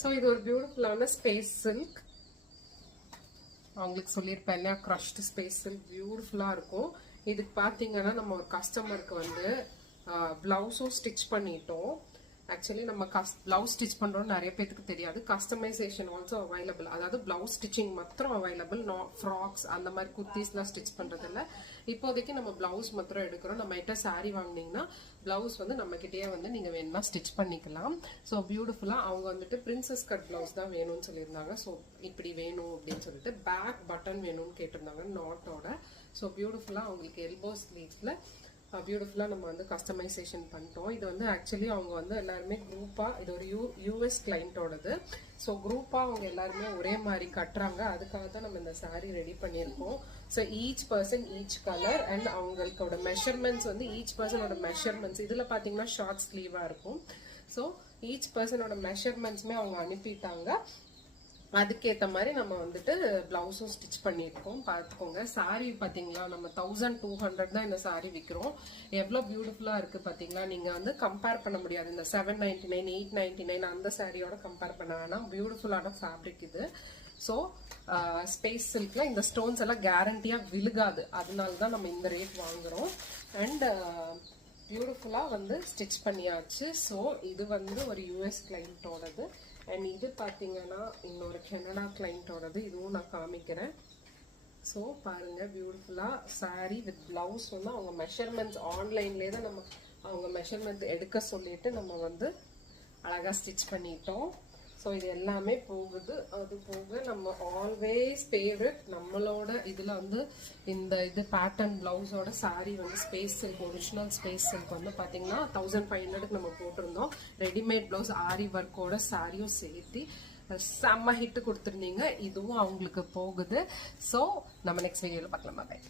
So இது ஒரு பியூட்டிஃபுல்லான ஸ்பேஸ் சில்க். அவங்களுக்கு சொல்லியிருப்பேன் இல்லையா, க்ரஷ்டு ஸ்பேஸ் சில்க் பியூட்டிஃபுல்லாக இருக்கும். இதுக்கு பார்த்தீங்கன்னா நம்ம ஒரு கஸ்டமருக்கு வந்து ப்ளவுஸும் ஸ்டிச் பண்ணிட்டோம். ஆக்சுவலி நம்ம பிளவுஸ் ஸ்டிச் பண்ணுறோம் நிறைய பேருக்கு தெரியாது. Customisation also available. அதாவது பிளவுஸ் ஸ்டிச்சிங் மாத்திரம் அவைலபிள். ஃப்ராக்ஸ் அந்த மாதிரி குர்த்திஸ்லாம் ஸ்டிச் பண்ணுறது இல்லை. இப்போதைக்கு நம்ம பிளவுஸ் மாத்திரம் எடுக்கிறோம். நம்ம கிட்ட சாரீ வாங்கினீங்கன்னா பிளவுஸ் வந்து நம்ம கிட்டேயே வந்து நீங்கள் வேணுமா ஸ்டிச் பண்ணிக்கலாம். ஸோ பியூட்டிஃபுல்லாக அவங்க வந்துட்டு பிரின்சஸ் கட் பிளவுஸ் தான் வேணும்னு சொல்லியிருந்தாங்க. ஸோ இப்படி வேணும் அப்படின்னு சொல்லிட்டு பேக் பட்டன் வேணும்னு கேட்டிருந்தாங்க நாட்டோட. ஸோ பியூட்டிஃபுல்லாக அவங்களுக்கு எல்போ ஸ்லீவ்ஸில் பியூட்டிஃபுல்லாக நம்ம வந்து கஸ்டமைசேஷன் பண்ணிட்டோம். இது வந்து ஆக்சுவலி அவங்க வந்து எல்லாருமே குரூப்பாக, இது ஒரு யூஎஸ் கிளைண்ட்டோடது. ஸோ குரூப்பாக அவங்க எல்லாருமே ஒரே மாதிரி கட்டுறாங்க. அதுக்காக தான் நம்ம இந்த சாரீ ரெடி பண்ணியிருக்கோம். So each person each colour and அவங்களோட மெஷர்மெண்ட்ஸ் வந்து ஈச் பர்சனோட மெஷர்மெண்ட்ஸ் இதில் பார்த்தீங்கன்னா ஷார்ட் ஸ்லீவாக இருக்கும். ஸோ ஈச் பர்சனோட மெஷர்மெண்ட்ஸுமே அவங்க அனுப்பிட்டாங்க. அதுக்கேற்ற மாதிரி நம்ம வந்துட்டு பிளவுஸும் ஸ்டிச் பண்ணியிருக்கோம். பார்த்துக்கோங்க. சாரீ பார்த்தீங்களா, நம்ம 1200 தான் இந்த சாரீ விற்கிறோம். எவ்வளோ பியூட்டிஃபுல்லாக இருக்குது பார்த்தீங்களா. நீங்கள் வந்து கம்பேர் பண்ண முடியாது. இந்த 799 899 அந்த சாரியோட கம்பேர் பண்ண வேணாம். பியூட்டிஃபுல்லான ஃபேப்ரிக் இது. ஸோ ஸ்பேஸ் சில்கில் இந்த ஸ்டோன்ஸ் எல்லாம் கேரண்டியாக விழுகாது. அதனால தான் நம்ம இந்த ரேட் வாங்குகிறோம். அண்ட் பியூட்டிஃபுல்லாக வந்து ஸ்டிச் பண்ணியாச்சு. ஸோ இது வந்து ஒரு யூஎஸ் கிளைண்ட்டோடது. அண்ட் இது பார்த்தீங்கன்னா இன்னொரு கனடா கிளைண்ட்டோடது. இதுவும் நான் காமிக்கிறேன். ஸோ பாருங்கள், பியூட்டிஃபுல்லாக சாரீ வித் ப்ளவுஸ் வந்து அவங்க மெஷர்மெண்ட்ஸ் ஆன்லைன்லேயே தான் நம்ம அவங்க மெஷர்மெண்ட் எடுக்க சொல்லிட்டு நம்ம வந்து அழகாக ஸ்டிச் பண்ணிட்டோம். ஸோ இது எல்லாமே போகுது. அது போக நம்ம ஆல்வேஸ் ஃபேவரட் நம்மளோட இதில் வந்து இந்த இது பேட்டர்ன் ப்ளவுஸோட சாரீ வந்து space silk, original space silk வந்து பார்த்தீங்கன்னா 1500க்கு நம்ம போட்டிருந்தோம். ரெடிமேட் ப்ளவுஸ் ஆரி ஒர்க்கோட சாரியும் சேர்த்து செம்ம ஹிட்டு கொடுத்துருந்தீங்க. இதுவும் அவங்களுக்கு போகுது. ஸோ நம்ம நெக்ஸ்ட் வீடியோவில் பார்க்கலாமா? பை.